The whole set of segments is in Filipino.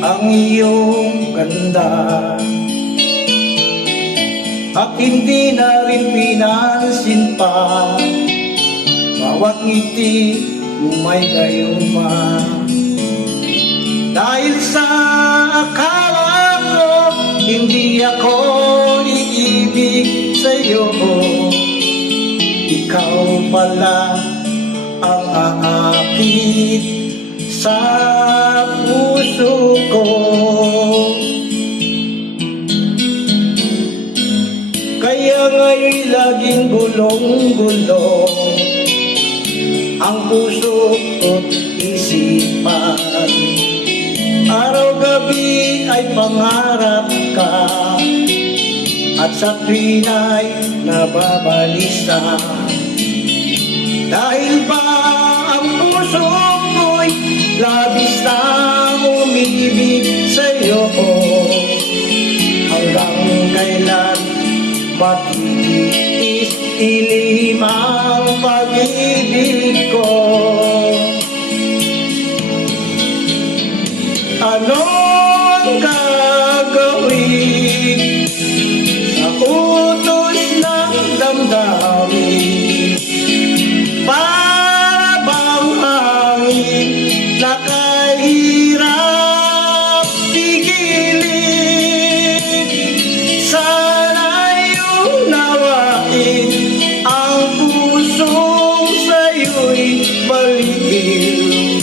ang iyong ganda, at hindi na rin pinansin pa bawat ngiti lumay gayuma. Dahil sa akala ko hindi ako iibig sa'yo, ikaw pala ang aakit sa puso ko. Kaya nga'y laging gulong-gulong ang puso ko't isipan. Araw-gabi ay pangarap ka, at sa tuwin ay nababalisa. Dahil ba ang puso ko'y labis na umibig sa'yo, hanggang kailan matitiis ilim ang pag-ibig ko? Anong gagawin sa utos ng damdamin? Para bang hangin na kahirap pigilin? Sana'y unawain ang pusong sa'yo'y baliw.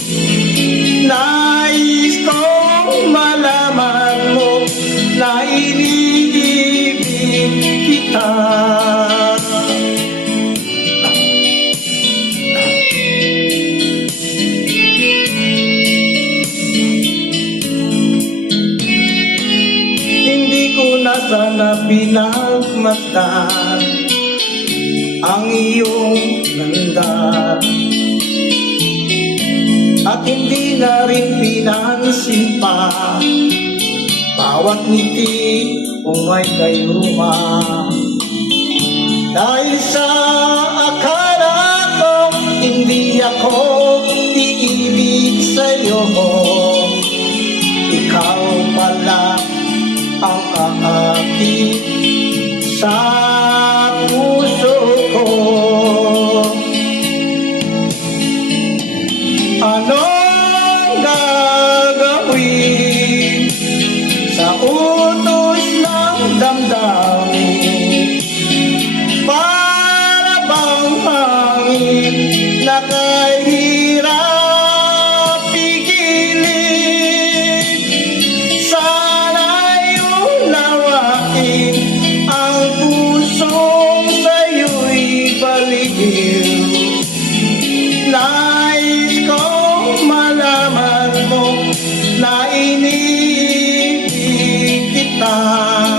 Nais kong malaman mo na iniibig kita. Hindi ko na sana pinagmasdan ang iyong ganda, at hindi na rin pinansin pa bawat ngiti umay gayuma. Dahil sa akala ko hindi ako iibig sa'yo, ikaw pala ang aakit sa puso ko. Anong gagawin sa utos ng damdamin? Para bang hangin na kahirap pigilin? Sana'y unawain ang pusong sa'yo'y baliw. Nais kong malaman mo na iniibig kita.